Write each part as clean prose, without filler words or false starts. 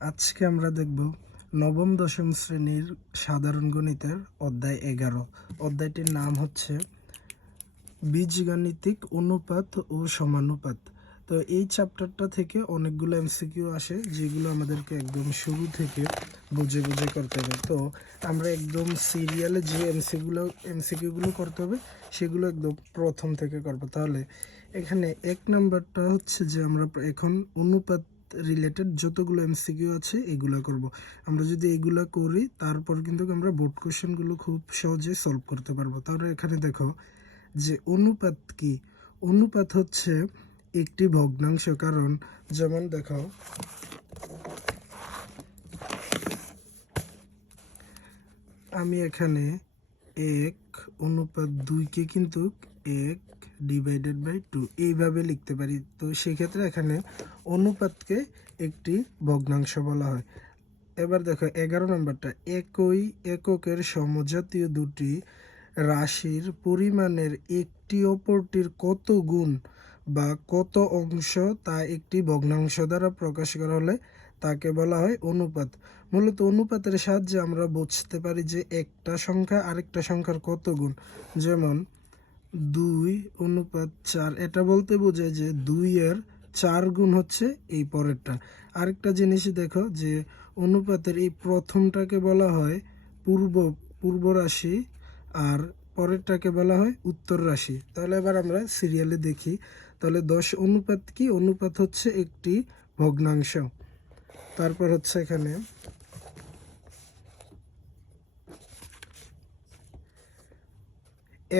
আজকে আমরা দেখব নবম দশম শ্রেণীর সাধারণ গণিতের অধ্যায় 11। অধ্যায়টির নাম হচ্ছে বীজগাণিতিক অনুপাত ও সমানুপাত। তো এই চ্যাপ্টারটা থেকে অনেকগুলো এমসিকিউ আসে, যেগুলো আমাদেরকে একদম শুরু থেকে বুঝে বুঝে করতে হবে। তো আমরা একদম সিরিয়ালে যে এমসিকিউগুলো করতে হবে সেগুলো একদম প্রথম থেকে করব। তাহলে এখানে 1 নাম্বারটা হচ্ছে যে আমরা এখন অনুপাত রিলেটেড যতগুলো এমসিকিউ আছে এগুলা করব। আমরা যদি এগুলা করি তারপর কিন্তু আমরা বোর্ড কোশ্চেনগুলো খুব সহজে সলভ করতে পারবো। তাহলে এখানে দেখো যে অনুপাত কি। অনুপাত হচ্ছে একটি ভগ্নাংশ। কারণ যেমন দেখো, আমি এখানে 1:2কে কিন্তু 1/2 এইভাবে লিখতে পারি। তো সেক্ষেত্রে এখানে অনুপাতকে একটি ভগ্নাংশ বলা হয়। এবার দেখো 11 নম্বরটা, একই এককের সমজাতীয় দুটি রাশির পরিমাণের একটি অপরটির কত গুণ বা কত অংশ তা একটি ভগ্নাংশ দ্বারা প্রকাশ করা হলে তাকে বলা হয় অনুপাত। মূলত অনুপাতের সাহায্যে আমরা বুঝতে পারি যে একটা সংখ্যা আরেকটা সংখ্যার কত গুণ। যেমন 2:4, এটা বলতে বোঝায় যে 2-এর 4 গুণ হচ্ছে এই পরেরটা। আরেকটা জিনিস দেখো যে অনুপাতের এই প্রথমটাকে বলা হয় পূর্ব রাশি, আর পরেরটাকে বলা হয় উত্তর রাশি। তাহলে এবার আমরা সিরিয়ালে দেখি। তাহলে 10 অনুপাত কি? অনুপাত হচ্ছে একটি ভগ্নাংশ। তারপর হচ্ছে এখানে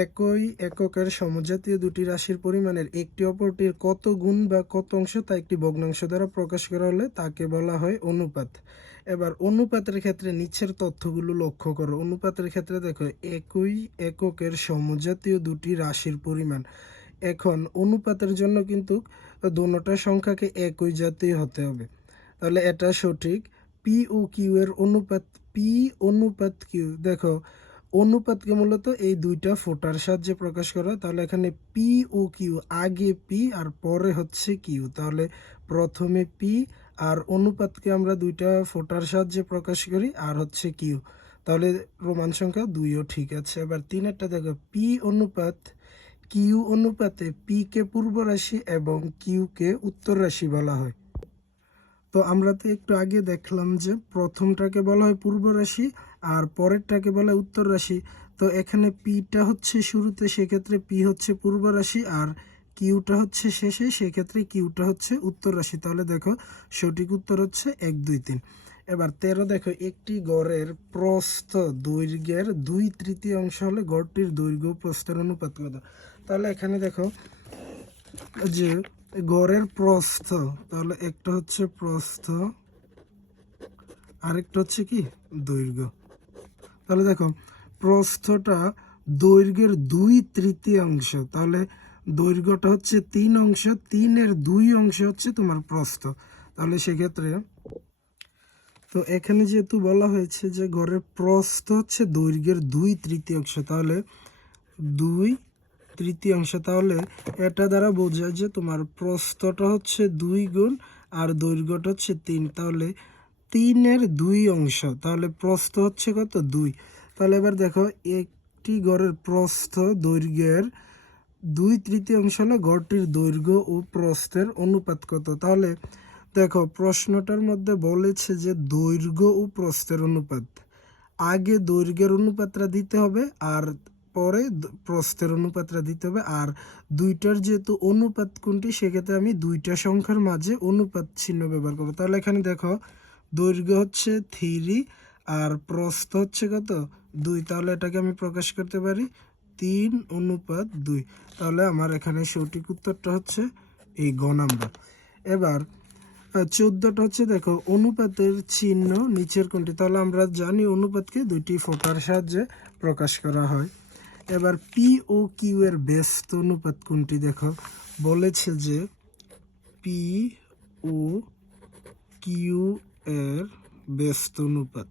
একই এককের সমজাতীয় দুটি রাশির পরিমাণের একটি অপরটির কত গুণ বা কত অংশ তা একটি ভগ্নাংশ দ্বারা প্রকাশ করা হলে তাকে বলা হয় অনুপাত। এবার অনুপাতের ক্ষেত্রে নিচের তথ্যগুলো লক্ষ্য করো। অনুপাতের ক্ষেত্রে দেখো একই এককের সমজাতীয় দুটি রাশির পরিমাণ। এখন অনুপাতের জন্য কিন্তু দোনোটা সংখ্যাকে একই জাতীয় হতে হবে। তাহলে এটা সঠিক। পি ও কিউ এর অনুপাত, পি অনুপাত কিউ, দেখো অনুপাতকে মূলত এই দুইটা ফোঁটার সাহায্যে প্রকাশ করা হয়। তাহলে এখানে পি ও কিউ, আগে পি আর পরে হচ্ছে কিউ। তাহলে প্রথমে পি আর অনুপাতকে আমরা দুইটা ফোঁটার সাহায্যে প্রকাশ করি আর হচ্ছে কিউ। তাহলে রোমান সংখ্যা 2ও ঠিক আছে। এবার 3-এরটা দেখো, পি অনুপাত কিউ অনুপাতে পি কে পূর্ব রাশি এবং কিউ কে উত্তর রাশি বলা হয়। তো আমরা তো একটু আগে দেখলাম যে প্রথমটাকে বলা হয় পূর্ব রাশি আর পরেরটাকে বলা হয় উত্তর রাশি। তো এখানে পিটা হচ্ছে শুরুতে, সেক্ষেত্রে পি হচ্ছে পূর্ব রাশি, আর কিউটা হচ্ছে শেষে, সেক্ষেত্রে কিউটা হচ্ছে উত্তর রাশি। তাহলে দেখো সঠিক উত্তর হচ্ছে 1, 2, 3। এবার 13 দেখো, একটি গড়ের প্রস্থ দৈর্ঘ্যের 2/3 হলে গড়টির দৈর্ঘ্য প্রস্থের অনুপাত কত। তাহলে এখানে দেখো যে গড়ের প্রস্থ, তাহলে একটা হচ্ছে প্রস্থ আরেকটা হচ্ছে কি দৈর্ঘ্য। তাহলে দেখো প্রস্থটা দৈর্ঘ্যের 2/3, তাহলে দৈর্ঘ্যটা হচ্ছে 3 অংশ, 3-এর 2 অংশ হচ্ছে তোমার প্রস্থ। তাহলে সেক্ষেত্রে তো এখানে যেহেতু বলা হয়েছে যে গড়ের প্রস্থ হচ্ছে দৈর্ঘ্যের 2/3, তাহলে 2/3, তাহলে এটা দ্বারা বোঝায় যে তোমার প্রস্থটা হচ্ছে 2 গুণ আর দৈর্ঘ্যটা হচ্ছে 3। তাহলে 3-এর 2 অংশ, তাহলে প্রস্থ হচ্ছে কত 2। তাহলে এবার দেখো একটি গড়ের প্রস্থ দৈর্ঘ্যের 2/3 হলে গড়টির দৈর্ঘ্য ও প্রস্থের অনুপাত কত। তাহলে দেখো প্রশ্নটার মধ্যে বলেছে যে দৈর্ঘ্য ও প্রস্থের অনুপাত। আগে দৈর্ঘ্যের অনুপাতটা দিতে হবে আর পরে প্রস্থের অনুপাতটা দিতে হবে। আর দুইটার যেহেতু অনুপাত কোনটি, সেক্ষেত্রে আমি দুইটা সংখ্যার মাঝে অনুপাত চিহ্ন ব্যবহার করবো। তাহলে এখানে দেখো দৈর্ঘ্য হচ্ছে 3 আর প্রস্থ হচ্ছে কত 2। তাহলে এটাকে আমি প্রকাশ করতে পারি 3:2। তাহলে আমার এখানে সঠিক উত্তরটা হচ্ছে এই গ নাম্বার। এবার 14টা হচ্ছে দেখো, অনুপাতের চিহ্ন নিচের কোনটি। তাহলে আমরা জানি অনুপাতকে দুইটি ফোঁটার সাহায্যে প্রকাশ করা হয়। এবার পি ও কিউ এর ব্যস্ত অনুপাত কোনটি। দেখো বলেছে যে পি ও কিউ এর ব্যস্ত অনুপাত,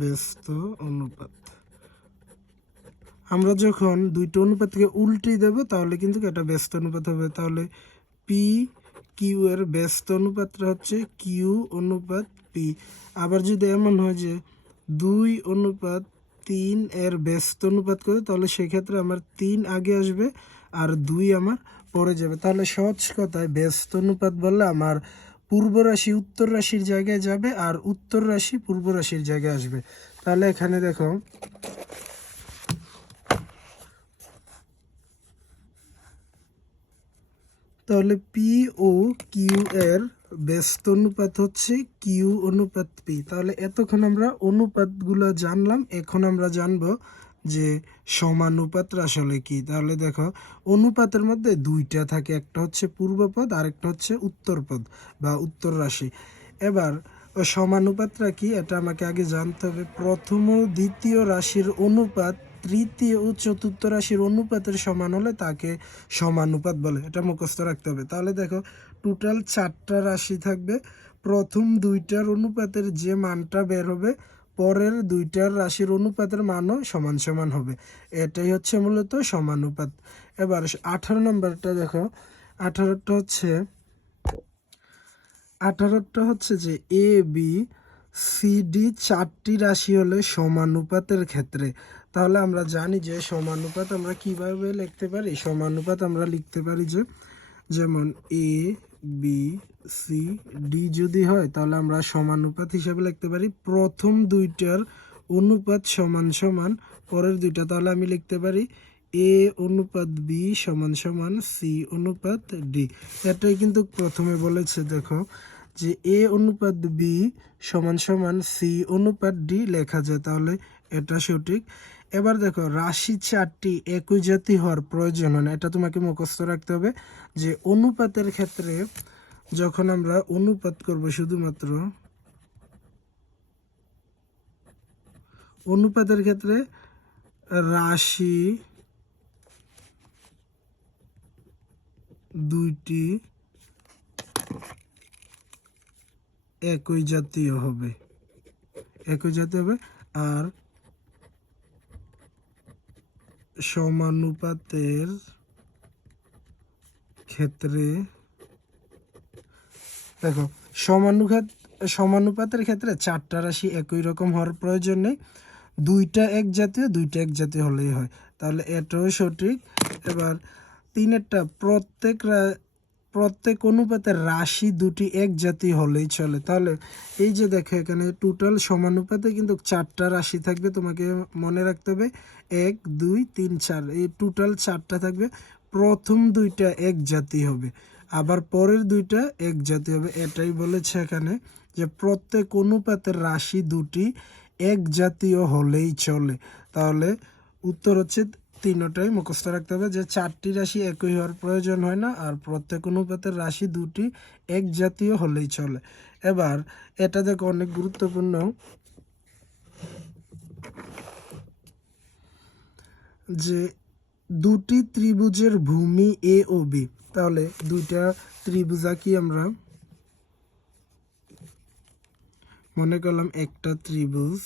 ব্যস্ত অনুপাত। আমরা যখন দুইটা অনুপাতকে উল্টে দেব তাহলে কিন্তু এটা ব্যস্ত অনুপাত হবে। তাহলে পি কিউ এর ব্যস্ত অনুপাতটা হচ্ছে কিউ অনুপাত পি। আবার যদি এমন হয় যে 2:3 এর ব্যস্ত অনুপাত করে, তাহলে সেক্ষেত্রে আমার 3 আগে আসবে আর 2 আমার পরে যাবে। তাহলে সহজ কথায় ব্যস্ত অনুপাত বললে আমার পূর্ব রাশি উত্তর রাশির জায়গায় যাবে আর উত্তর রাশি পূর্ব রাশির জায়গায় আসবে। তাহলে এখানে দেখো তাহলে পি ও কিউ এর ব্যস্ত অনুপাত হচ্ছে কিউ অনুপাত পি। তাহলে এতক্ষণ আমরা অনুপাতগুলো জানলাম, এখন আমরা জানবো যে সমানুপাতটা আসলে কি। তাহলে দেখো অনুপাতের মধ্যে দুইটা থাকে, একটা হচ্ছে পূর্বপদ আর একটা হচ্ছে উত্তরপদ বা উত্তর রাশি। এবার সমানুপাতটা কি এটা আমাকে আগে জানতে হবে। প্রথম ও দ্বিতীয় রাশির অনুপাত তৃতীয় ও চতুর্থ রাশির অনুপাতের সমান হলে তাকে সমানুপাত বলে, এটা মুখস্থ রাখতে হবে। তাহলে দেখো টোটাল 4টা রাশি থাকবে, প্রথম দুইটার অনুপাতের যে মানটা বের হবে পরের দুইটার রাশির অনুপাতের মানও সমান সমান হবে, এটাই হচ্ছে মূলত সমানুপাত। এবার 18 নম্বরটা দেখো, 18টা হচ্ছে যে এ বি সি ডি 4টি রাশি হলে সমানুপাতের ক্ষেত্রে। তাহলে আমরা জানি যে সমানুপাত আমরা কিভাবে লিখতে পারি। সমানুপাত আমরা লিখতে পারি যে যেমন এ বি সি ডি যদি হয় তাহলে আমরা সমানুপাত হিসাবে লিখতে পারি প্রথম দুইটার অনুপাত সমান সমান পরের দুইটা। তাহলে আমি লিখতে পারি এ অনুপাত বি সমান সমান সি অনুপাত ডি। এটাই কিন্তু প্রথমে বলেছে, দেখো যে এ অনুপাত বি সমান সমান সি অনুপাত ডি লেখা যায়, তাহলে এটা সঠিক। এবার দেখো রাশি 4টি একই জাতি হওয়ার প্রয়োজন হয় না, এটা তোমাকে মুখস্থ রাখতে হবে যে অনুপাতের ক্ষেত্রে যখন আমরা অনুপাত করব শুধুমাত্র অনুপাতের ক্ষেত্রে রাশি দুইটি একই জাতীয় হবে, আর সমানুপাতের ক্ষেত্রে দেখো সমানুপাতের ক্ষেত্রে 4টা রাশি একই রকম হওয়ার প্রয়োজন নেই, দুইটা এক জাতীয় হলেই হয়, তাহলে এটাও সঠিক। এবার 3এরটা প্রত্যেক অনুপাতের রাশি দুটি এক জাতীয় হলেই চলে। তাহলে এই যে দেখো এখানে টোটাল সমানুপাতে কিন্তু 4টা রাশি থাকবে, তোমাকে মনে রাখতে হবে 1 2 3 4, এই টোটাল 4টা থাকবে, প্রথম দুইটা এক জাতীয় হবে আবার পরের দুইটা এক জাতীয় হবে। এটাই বলেছে এখানে যে প্রত্যেক অনুপাতের রাশি দুটি এক জাতীয় হলেই চলে। তাহলে উত্তর হচ্ছে 3টাই মুখস্থ রাখতে হবে যে 4টি রাশি একই হওয়ার প্রয়োজন হয় না আর প্রত্যেক অনুপাতের রাশি দুটি এক জাতীয় হলেই চলে। এবার এটা দেখো অনেক গুরুত্বপূর্ণ, যে দুটি ত্রিভুজের ভূমি এ ও বি। তাহলে দুইটা ত্রিভুজ আঁকি আমরা, মনে করলাম একটা ত্রিভুজ,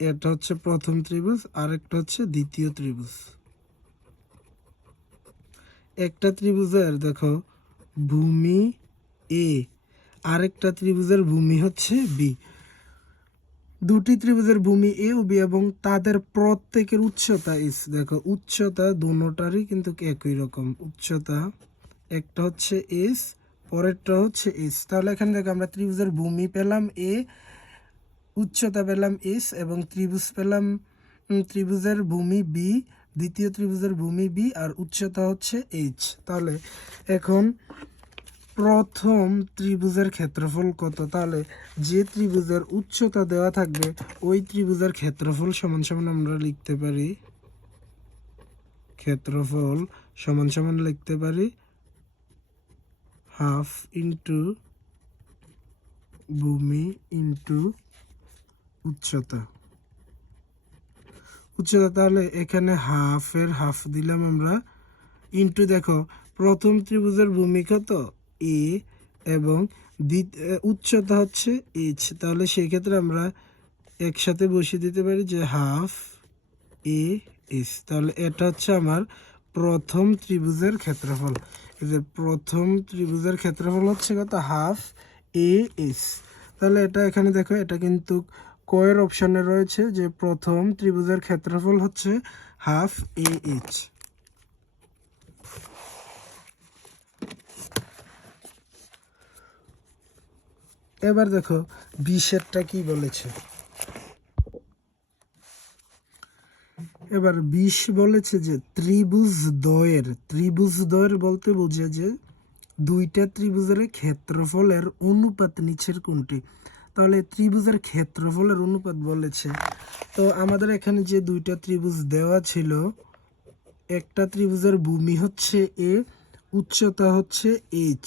এটা হচ্ছে প্রথম ত্রিভুজ আর একটা হচ্ছে দ্বিতীয় ত্রিভুজ। একটা ত্রিভুজের দেখো ভূমি এ, আরেকটা ত্রিভুজের ভূমি হচ্ছে বি। দুটি ত্রিভুজের ভূমি এ ও বি এবং তাদের প্রত্যেকের উচ্চতা ইস, দেখো উচ্চতা দুটারই কিন্তু একই রকম উচ্চতা, একটা হচ্ছে এস পরেরটা হচ্ছে এস। তাহলে এখানে দেখো আমরা ত্রিভুজের ভূমি পেলাম এ, উচ্চতা পেলাম এস এবং ত্রিভুজের ভূমি বি, দ্বিতীয় ত্রিভুজের ভূমি বি আর উচ্চতা হচ্ছে এইচ। তাহলে এখন প্রথম ত্রিভুজের ক্ষেত্রফল কত, তাহলে যে ত্রিভুজের উচ্চতা দেওয়া থাকবে ওই ত্রিভুজের ক্ষেত্রফল সমান সমান আমরা লিখতে পারি, ক্ষেত্রফল সমান সমান লিখতে পারি হাফ ইন্টু ভূমি ইন্টু উচ্চতা। তাহলে এখানে হাফের হাফ দিলাম আমরা ইন্টু, দেখো প্রথম ত্রিভুজের ভূমি কত এ এবং উচ্চতা হচ্ছে এইচ, তাহলে সেই ক্ষেত্রে আমরা একসাথে বসিয়ে দিতে পারি যে হাফ এ এস। তাহলে এটা হচ্ছে আমার প্রথম ত্রিভুজের ক্ষেত্রফল। এই যে প্রথম ত্রিভুজের ক্ষেত্রফল হচ্ছে কত, হাফ এ এস। তাহলে এটা এখানে দেখো, এটা কিন্তু কয়ের অপশনে রয়েছে যে প্রথম ত্রিভুজের ক্ষেত্রফল হচ্ছে হাফ এ এইচ। এবার দেখো 20-এরটা কি বলেছে। এবার 20 বলেছে যে ত্রিভুজ দ্বয়ের বলতে বোঝে যে দুইটা ত্রিভুজের ক্ষেত্রফলের অনুপাত নিচের কোনটি। তাহলে ত্রিভুজের ক্ষেত্রফলের অনুপাত বলেছে। তো আমাদের এখানে যে দুইটা ত্রিভুজ দেওয়া ছিল, একটা ত্রিভুজের ভূমি হচ্ছে এ, উচ্চতা হচ্ছে এইচ,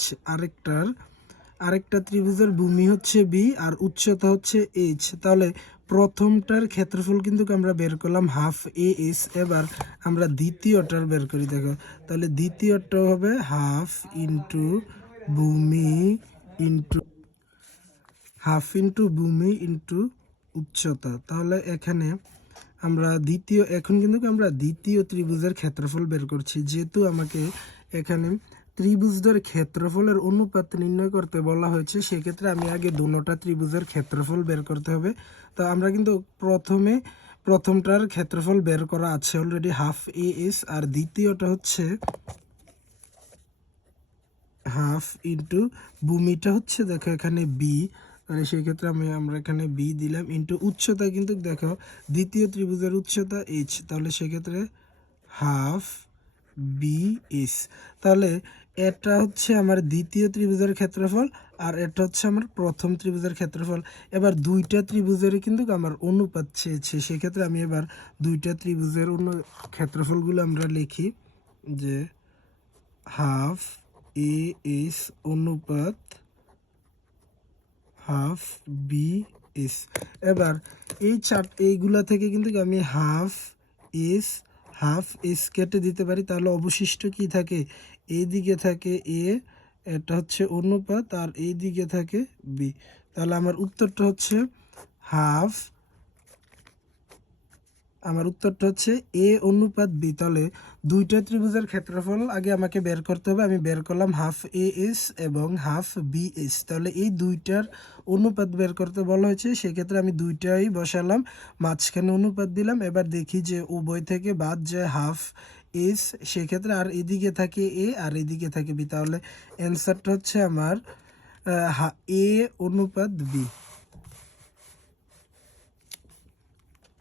আরেকটা ত্রিভুজের ভূমি হচ্ছে বি আর উচ্চতা হচ্ছে এইচ। তাহলে প্রথমটার ক্ষেত্রফল কিন্তু আমরা বের করলাম হাফ এ এস। এবার আমরা দ্বিতীয়টার বের করি, দেখো। তাহলে দ্বিতীয়টা হবে হাফ ইন্টু ভূমি ইন্টু উচ্চতা। তাহলে এখানে আমরা এখন কিন্তু আমরা দ্বিতীয় ত্রিভুজের ক্ষেত্রফল বের করছি। যেহেতু আমাকে এখানে ত্রিভুজের ক্ষেত্রফলের অনুপাত নির্ণয় করতে বলা হয়েছে, সেক্ষেত্রে আমি আগে দুটোটা ত্রিভুজের ক্ষেত্রফল বের করতে হবে। তো আমরা কিন্তু প্রথমটার ক্ষেত্রফল বের করা আছে অলরেডি, হাফ এ এস, আর দ্বিতীয়টা হচ্ছে হাফ ইন্টু ভূমিটা হচ্ছে, দেখো এখানে বি, মানে সেই ক্ষেত্রে আমরা এখানে বি দিলাম, ইন্টু উচ্চতা কিন্তু দেখো দ্বিতীয় ত্রিভুজের উচ্চতা এইচ, তাহলে সেক্ষেত্রে হাফ বি এস। তাহলে এটা হচ্ছে আমার দ্বিতীয় ত্রিভুজের ক্ষেত্রফল আর এটা হচ্ছে আমার প্রথম ত্রিভুজের ক্ষেত্রফল। এবার দুইটা ত্রিভুজেরই কিন্তু আমার অনুপাত চেয়েছে, সেক্ষেত্রে আমি এবার দুইটা ত্রিভুজের ক্ষেত্রফলগুলো আমরা লিখি যে হাফ এ এস অনুপাত হাফ বি এস। এবার এইগুলা থেকে কিন্তু আমি হাফ এস কেটে দিতে পারি। তাহলে অবশিষ্ট কি থাকে, এইদিকে থাকে এ, এটা হচ্ছে অনুপাত, আর এই দিকে থাকে বি। তাহলে আমার উত্তরটা হচ্ছে এ অনুপাত বি। তাহলে দুইটা ত্রিভুজের ক্ষেত্রফল আগে আমাকে বের করতে হবে। আমি বের করলাম হাফ এ এস এবং হাফ বি এস। তাহলে এই দুইটার অনুপাত বের করতে বলা হয়েছে, সেক্ষেত্রে আমি দুইটাই বসালাম, মাঝখানে অনুপাত দিলাম। এবার দেখি যে উভয় থেকে বাদ যায় হাফ এস, সেক্ষেত্রে আর এদিকে থাকে এ আর এদিকে থাকে বি। তাহলে অ্যান্সারটা হচ্ছে আমার এ অনুপাত বি।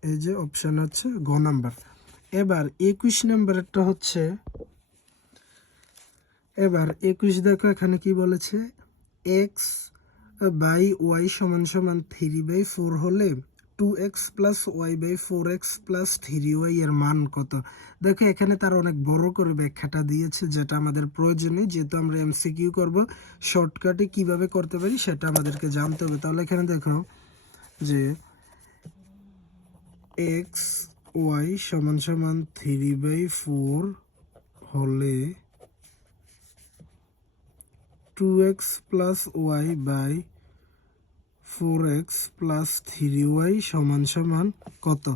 এই যে অপশান হচ্ছে গ নাম্বার। এবার 21 নাম্বারেরটা হচ্ছে, এবার 21 দেখো এখানে কি বলেছে, এক্স বাই ওয়াই সমান সমান 3/4 হলে 2x plus Y by 4x plus 3y এর মান কত। দেখো এখানে তার অনেক বড় করে ব্যাখ্যাটা দিয়েছে, যেটা আমাদের প্রয়োজনীয়, যেহেতু আমরা এমসিকিউ করব, শর্টকাটে কিভাবে করতে পারি সেটা আমাদেরকে জানতে হবে। তাহলে এখানে দেখো যে এক্স ওয়াই সমান সমান 3/4 হলে 2x plus Y by 4x plus 3y সমান সমান কত।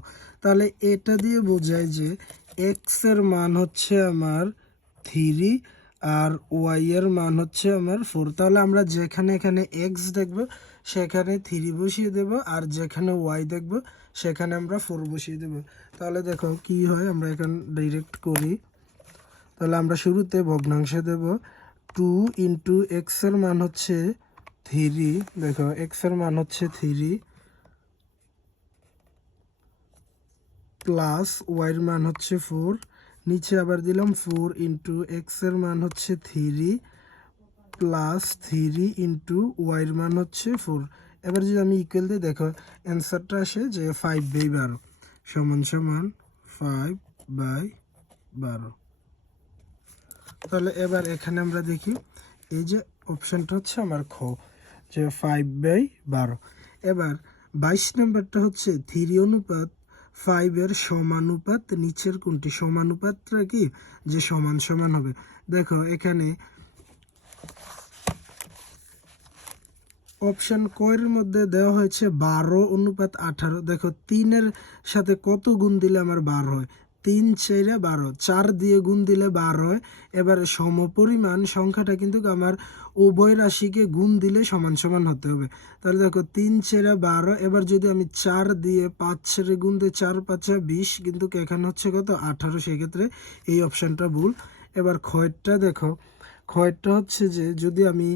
তাহলে এটা দিয়ে বোঝায় যে x এর মান হচ্ছে আমার 3 আর y এর মান হচ্ছে আমার 4। তাহলে আমরা যেখানে এখানে x দেখব সেখানে 3 বসিয়ে দেব, আর যেখানে y দেখব সেখানে আমরা 4 বসিয়ে দেব। তাহলে দেখো কি হয়, আমরা এখানে ডাইরেক্ট করি। তাহলে আমরা শুরুতে ভগ্নাংশে দেব 2 ইন্টু এক্স এর মান হচ্ছে 3, দেখো এক্স এর মান হচ্ছে 3 প্লাস ওয়াইয়ের মান হচ্ছে 4, নিচে আবার দিলাম 4 ইন্টু এক্স এর মান হচ্ছে 3 প্লাস 3 ইন্টু ওয়াইয়ের মান হচ্ছে 4। এবার যদি আমি ইকুয়াল দিই, দেখো অ্যান্সারটা আসে যে 5/12 সমান সমান 5/12। তাহলে এবার এখানে আমরা দেখি, এই যে অপশানটা হচ্ছে আমার খ, যে 5/12। এবার 22 নম্বরটা হচ্ছে 3 অনুপাত 5 এর সমানুপাত নিচের কোনটি। সমানুপাতটা কি, যে সমান সমান হবে। দেখো এখানে অপশন কয়ের মধ্যে দেওয়া হয়েছে 12:18। দেখো 3-এর সাথে কত গুণ দিলে আমার 12 হয়? 3 4 12, 4 দিয়ে গুণ দিলে 12 হয়। এবার সমপরিমাণ সংখ্যাটা কিন্তু আমার উভয় রাশিকে গুণ দিলে সমান সমান হতে হবে। তাহলে দেখো 3 4 12, এবার যদি আমি 4 দিয়ে 5 রে গুণ দিই, 4 5 20, কিন্তু এখানে হচ্ছে কত 18, সেক্ষেত্রে এই অপশানটা ভুল। এবার ক্ষয়টা দেখো, ক্ষয়টা হচ্ছে যে যদি আমি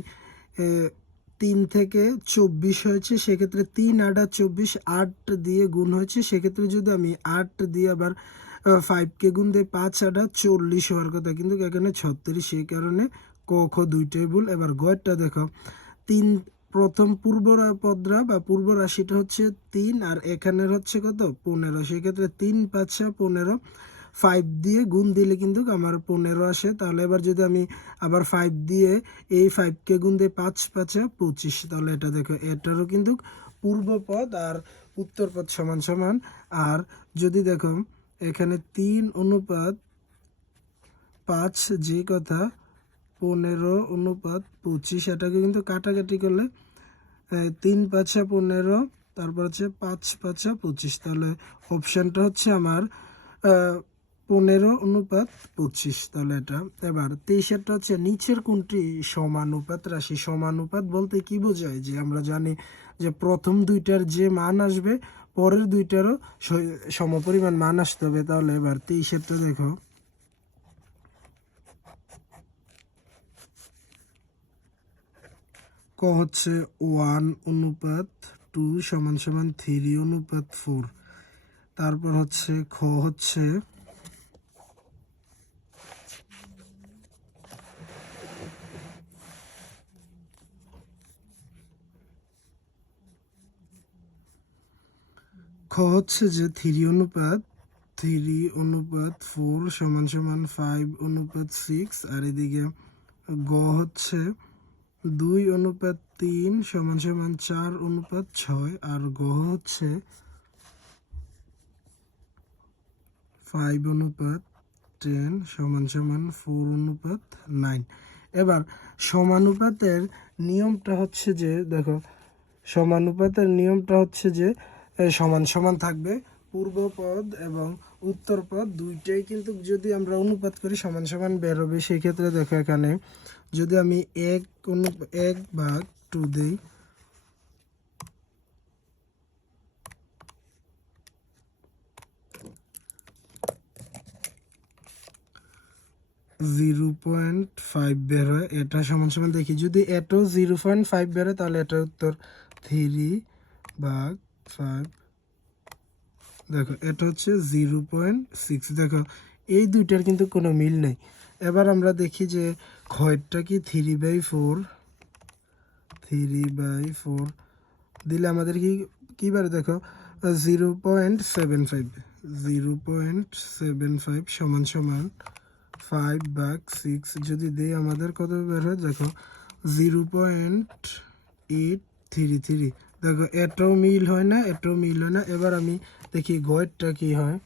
3 থেকে 24 হয়েছে, সেক্ষেত্রে 3 8 24, 8 দিয়ে গুণ হয়েছে, সেক্ষেত্রে যদি আমি 8 দিয়ে আবার 5কে গুণ দিই, 5 8 40 হওয়ার কথা, কিন্তু এখানে 36, সেই কারণে ক খ দুইটাই ভুল। এবার গয়েরটা দেখো, 3 প্রথম পূর্বপদরা বা পূর্ব রাশিটা হচ্ছে 3, আর এখানের হচ্ছে কত 15, সেক্ষেত্রে 3 5 15, 5 দিয়ে গুণ দিলে কিন্তু আমার 15 আসে। তাহলে এবার যদি আমি আবার 5 দিয়ে এই 5কে গুণ দিয়ে 5 5 25, তাহলে এটা দেখো এটারও কিন্তু পূর্বপদ আর উত্তরপদ সমান সমান। আর যদি দেখো এখানে 3:5 যে কথা, 15:25, এটাকে কিন্তু কাটাকাটি করলে 3 5 15, তারপর হচ্ছে 5 5 25, তাহলে অপশানটা হচ্ছে আমার 15:25, তাহলে এটা। এবার 23-এরটা হচ্ছে নিচের কোনটি সমানুপাত রাশি? সমানুপাত বলতে কি বোঝায়? যে আমরা জানি যে প্রথম দুইটার যে মান আসবে পরের দুইটারও সমপরিমাণ মান আসতে হবে। তাহলে এবার 23-এরটা দেখো, ক হচ্ছে 1:2 সমান সমান 3:4। তারপর হচ্ছে খ হচ্ছে যে 3:4 সমান সমান 5:6, আর এদিকে গ হচ্ছে 2:3 সমান সমান 4:6, আর গ হচ্ছে 5:10 সমান সমান 4:9। এবার সমানুপাতের নিয়মটা হচ্ছে যে দেখো, সমানুপাতের নিয়মটা হচ্ছে যে সমান সমান থাকবে, পূর্বপদ এবং উত্তরপদ দুইটাই কিন্তু যদি আমরা অনুপাত করি সমান সমান বেরোবে। সেই ক্ষেত্রে দেখো এখানে যদি আমি 1/2 দিই, 0.5 বের হয়, এটা সমান সমান দেখি যদি এটাও 0.5 বের হয়, তাহলে এটা উত্তর 3/5। দেখো এটা হচ্ছে 0.6। দেখো এই দুইটার কিন্তু কোনো মিল নেই। এবার আমরা দেখি যে ক্ষয়টা কি 3/4 দিলে আমাদের কি বারে, দেখো 0.75, 0.75 সমান সমান 5/6 যদি দিই আমাদের কত বের হয়, দেখো 0.833। দেখো এটাও মিল হয় না, এটাও মিল হয় না। এবার আমি দেখি গয়েরটা কি হয়।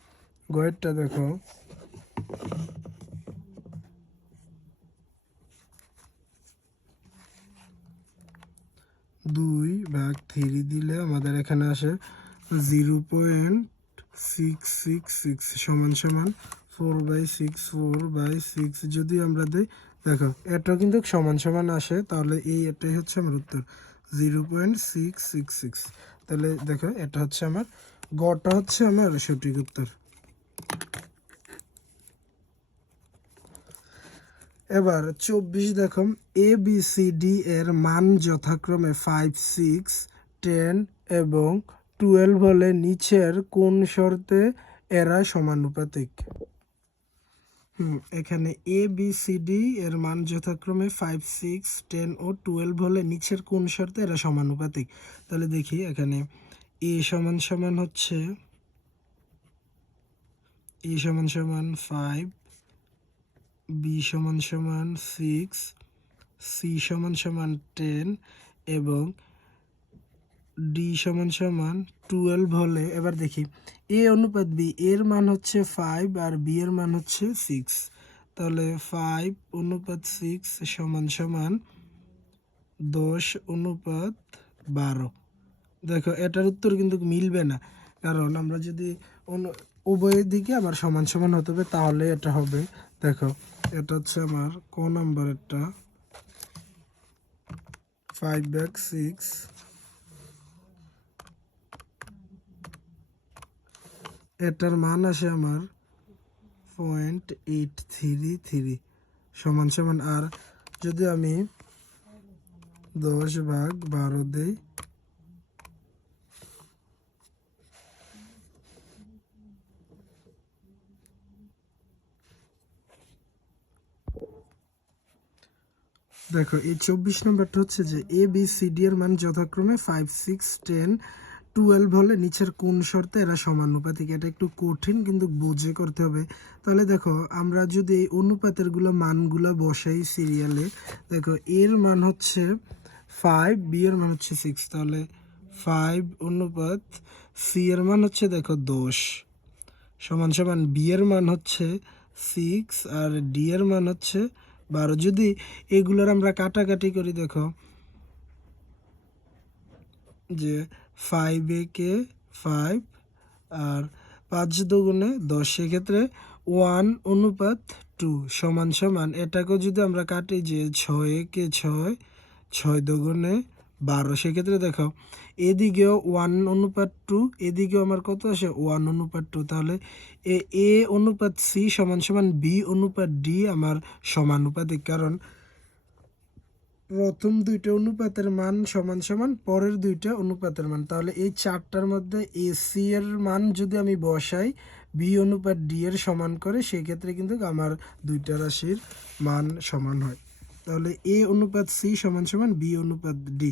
গয়েরটা দেখো, 2/3 দিলে আমাদের এখানে আসে 0.666 সমান সমান 4/6, 4/6 যদি আমরা দিই, দেখো এটা কিন্তু সমান সমান আসে, তাহলে এটাই হচ্ছে আমার উত্তর 0.666। তাহলে দেখো এটা হচ্ছে আমার গটা হচ্ছে আমার সঠিক উত্তর। এবার 24 দেখো, ABCD এর মান যথাক্রমে 5 6 10 এবং 12 হলে নিচের কোন শর্তে এরা সমানুপাতিক? এখানে ABCD এর মান যথাক্রমে 5 6 10 ও 12 হলে নিচের কোন শর্তে এরা সমানুপাতিক? তাহলে দেখি এখানে A সমান সমান হচ্ছে A সমান সমান 5, B সমান সমান 6, C সমান সমান 10 এবং D সমান সমান 12 হলে, এবার দেখি A অনুপাত B, এর মান হচ্ছে 5 আর B এর মান হচ্ছে 6, তাহলে 5:6 সমান সমান 10:6 12। দেখো এটার উত্তর কিন্তু মিলবে না, কারণ আমরা যদি উভয়ের দিকে আমার সমান সমান হতে হবে, তাহলে এটা হবে। দেখো এটা হচ্ছে আমার ক নাম্বারেরটা 5/6, এটার মান আসে আমার 0.833 সমান সমান। আর যদি আমি 10/12 দিই, দেখো এই 24 নম্বরটা হচ্ছে যে এ বি সি ডি এর মান যথাক্রমে 5, 6, 10, 12 হলে নিচের কোন শর্তে এরা সমানুপাতিক। এটা একটু কঠিন, কিন্তু বুঝে করতে হবে। তাহলে দেখো আমরা যদি এই অনুপাতের মানগুলো বসাই সিরিয়ালে, দেখো এর মান হচ্ছে 5, বি এর মান হচ্ছে 6, তাহলে 5 অনুপাত সি এর মান হচ্ছে দেখো 10 সমান সমান বি এর মান হচ্ছে 6 আর ডি এর মান হচ্ছে 12। যদি এগুলোর আমরা কাটাকাটি করি, দেখো যে 5 5 আর 5 × 2 = 10, সেক্ষেত্রে 1:2 সমান সমান এটাকেও যদি আমরা কাটি যে 6 6 সেক্ষেত্রে দেখো এদিকেও 1:2, এদিকেও আমার কত আসে 1:2। তাহলে এ অনুপাত সি সমান সমান বি অনুপাত ডি আমার সমানুপাতিক, কারণ প্রথম দুইটা অনুপাতের মান সমান সমান পরের দুইটা অনুপাতের মান। তাহলে এই চারটার মধ্যে এ সি এর মান যদি আমি বসাই বি অনুপাত ডি এর সমান করে, সেক্ষেত্রে কিন্তু আমার দুইটা রাশির মান সমান হয়। তাহলে এ অনুপাত সি সমান সমান বি অনুপাত ডি।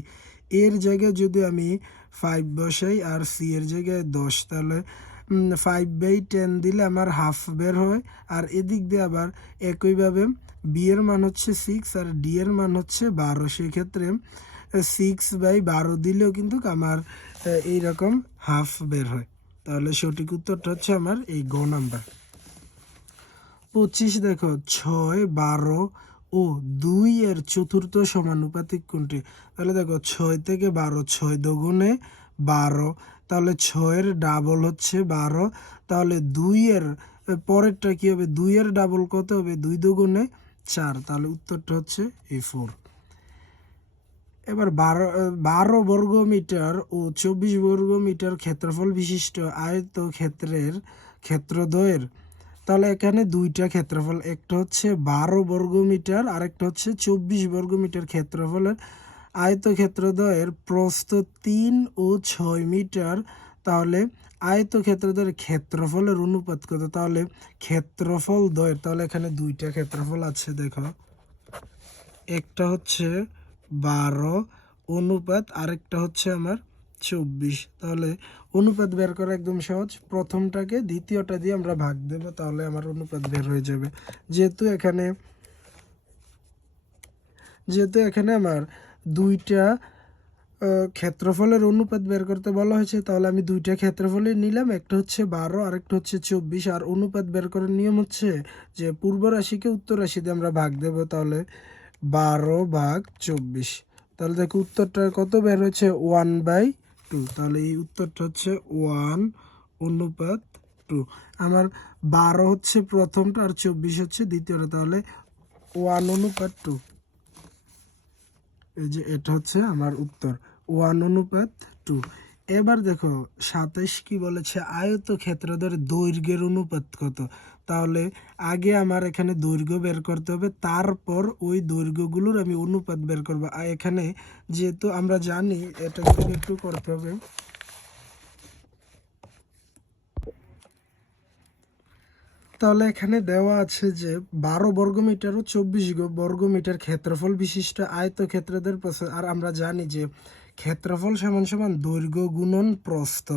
এর জায়গায় যদি আমি 5 বসাই আর সি এর জায়গায় 10, তাহলে 5/10 দিলে আমার হাফ বের হয়। আর এদিক দিয়ে আবার একইভাবে বি এর মান হচ্ছে 6 আর ডি এর মান হচ্ছে 12, সেক্ষেত্রে 6/12 দিলেও কিন্তু আমার এইরকম হাফ বের হয়। তাহলে সঠিক উত্তরটা হচ্ছে আমার এই গ নাম্বার। 25 দেখো 6, 12 ও 2 এর চতুর্থ সমানুপাতিক কোনটি। তাহলে দেখো 6 থেকে 12, 6 × 12, তাহলে 6-এর ডাবল হচ্ছে 12, তাহলে 2 এর পরেরটা কি হবে, 2 এর ডাবল কত হবে, 2 × 4, তাহলে উত্তরটা হচ্ছে এই 4। এবার 12 বর্গমিটার ও 24 বর্গমিটার ক্ষেত্রফল বিশিষ্ট আয়তক্ষেত্রের ক্ষেত্রদ্বয়ের, তাহলে এখানে দুইটা ক্ষেত্রফল, একটা হচ্ছে 12 বর্গমিটার আর একটা হচ্ছে 24 বর্গমিটার ক্ষেত্রফলের আয়তক্ষেত্রদ্বয়ের প্রস্থ 3 ও 6 মিটার। তাহলে আয়তক্ষেত্রদ্বয়ের ক্ষেত্রফলের অনুপাত কত, তাহলে ক্ষেত্রফল দ্বয়ের, তাহলে এখানে দুইটা ক্ষেত্রফল আছে। দেখো একটা হচ্ছে 12 অনুপাত আরেকটা হচ্ছে আমার 24। তাহলে অনুপাত বের করা একদম সহজ, প্রথমটাকে দ্বিতীয়টা দিয়ে আমরা ভাগ দেব, তাহলে আমার অনুপাত বের হয়ে যাবে। যেহেতু এখানে আমার দুইটা ক্ষেত্রফলের অনুপাত বের করতে বলা হয়েছে, তাহলে আমি দুইটা ক্ষেত্রফলই নিলাম, একটা হচ্ছে 12 আর একটা হচ্ছে 24। আর অনুপাত বের করার নিয়ম হচ্ছে যে পূর্ব রাশিকে উত্তর রাশি দিয়ে আমরা ভাগ দেব, তাহলে 12/24। তাহলে দেখো উত্তরটা কত বের হচ্ছে 1/2। তাহলে এই উত্তরটা হচ্ছে 1:2। আমার 12 হচ্ছে প্রথমটা আর 24 হচ্ছে দ্বিতীয়টা, তাহলে 1:2। এই যে এটা হচ্ছে আমার উত্তর 1:2। এবার দেখো 27 কি বলেছে, আয়তক্ষেত্রদের দৈর্ঘ্যের অনুপাত কত। তাহলে আগে আমার এখানে দৈর্ঘ্য বের করতে হবে, তারপর ওই দৈর্ঘ্যগুলোর আমি অনুপাত বের করবো। আর এখানে যেহেতু আমরা জানি, এটা কিন্তু একটু করতে হবে। তাহলে এখানে দেওয়া আছে যে 12 বর্গমিটার ও 24 বর্গমিটার ক্ষেত্রফল বিশিষ্ট আয়তক্ষেত্রদের প্রস্থ। আর আমরা জানি যে ক্ষেত্রফল সমান সমান দৈর্ঘ্য গুণন প্রস্থ।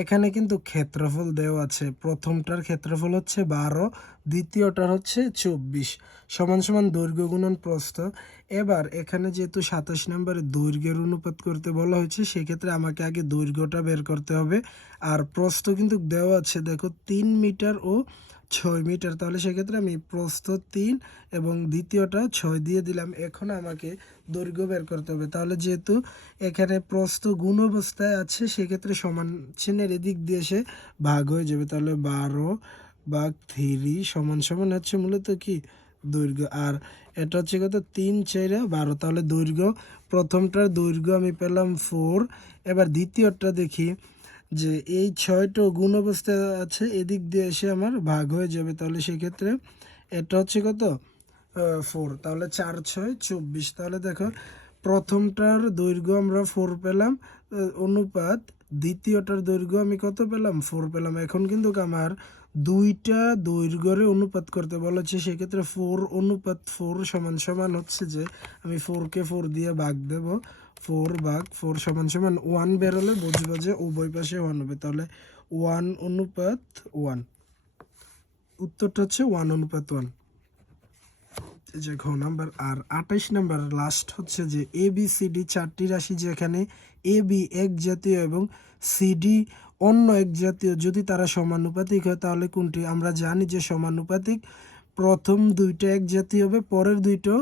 এখানে কিন্তু ক্ষেত্রফল দেওয়া আছে, প্রথমটার ক্ষেত্রফল হচ্ছে 12, দ্বিতীয়টার হচ্ছে 24 সমান সমান দৈর্ঘ্য গুণন প্রস্থ। এবার এখানে যেহেতু 27 নম্বরে দৈর্ঘ্যের অনুপাত করতে বলা হয়েছে, সেক্ষেত্রে আমাকে আগে দৈর্ঘ্যটা বের করতে হবে। আর প্রস্থ কিন্তু দেওয়া আছে, দেখো 3 মিটার ও 6 মিটার। তাহলে সেক্ষেত্রে আমি প্রস্থ 3 এবং দ্বিতীয়টা 6 দিয়ে দিলাম। এখন আমাকে দৈর্ঘ্য বের করতে হবে। তাহলে যেহেতু এখানে প্রস্থ গুণ অবস্থায় আছে সেক্ষেত্রে সমান চিহ্নের এদিক দিয়ে এসে ভাগ হয়ে যাবে। তাহলে 12 ভাগ 3 সমান সমান হচ্ছে মূলত কি দৈর্ঘ্য। আর এটা হচ্ছে কত 3 4 12। তাহলে দৈর্ঘ্য প্রথমটার দৈর্ঘ্য আমি পেলাম 4। এবার দ্বিতীয়টা দেখি যে এই 6টো গুণ অবস্থায় আছে এদিক দিয়ে এসে আমার ভাগ হয়ে যাবে। তাহলে সেক্ষেত্রে এটা হচ্ছে কত 4। তাহলে 4 6 24। তাহলে দেখো প্রথমটার দৈর্ঘ্য আমরা 4 পেলাম অনুপাত দ্বিতীয়টার দৈর্ঘ্য আমি কত পেলাম 4 পেলাম। এখন কিন্তু আমার দুইটা দৈর্ঘ্যের অনুপাত করতে বলেছে, সেক্ষেত্রে 4 অনুপাত 4 সমান সমান হচ্ছে যে আমি 4কে 4 দিয়ে ভাগ দেব। 4 ভাগ 4 সমান সমান 1 বেরোলে বুঝবো যে উভয় পাশে 1 হবে। তাহলে 1 অনুপাত 1, উত্তরটা হচ্ছে 1 অনুপাত 1। এই যে ঘ নাম্বার। আর 28 নাম্বার লাস্ট হচ্ছে যে এ বি সি ডি চারটি রাশি, যেখানে এ বি এক জাতীয় এবং সিডি অন্য এক জাতীয়, যদি তারা সমানুপাতিক হয় তাহলে কোনটি? আমরা জানি যে সমানুপাতিক প্রথম দুইটা এক জাতীয় হবে, পরের দুইটাও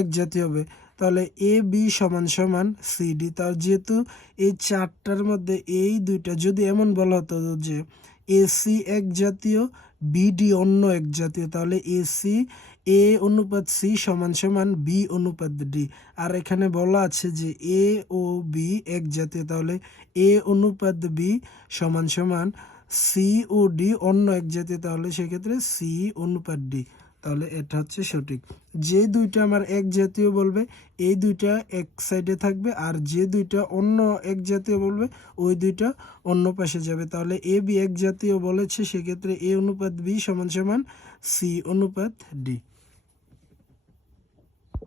এক জাতীয় হবে। তাহলে এ বি সমান সমান সিডি। তার যেহেতু এই চারটার মধ্যে এই দুইটা যদি এমন বলা হতো যে এসি এক জাতীয় বিডি অন্য এক জাতীয়, তাহলে এসি এ অনুপাত সি সমান সমান বি অনুপাত ডি। আর এখানে বলা আছে যে এ ও বি এক জাতীয়, তাহলে এ অনুপাত বি সমান সমান সি ও ডি অন্য এক জাতীয়, তাহলে সেক্ষেত্রে সি অনুপাত ডি। তাহলে এটা হচ্ছে সঠিক। যে দুইটা আমার এক জাতীয় বলবে এই দুইটা এক সাইডে থাকবে, আর যে দুইটা অন্য এক জাতীয় বলবে ওই দুইটা অন্য পাশে যাবে। তাহলে এ বি এক জাতীয় বলেছে, সেক্ষেত্রে এ অনুপাত বি সমান সমান সি অনুপাত ডি।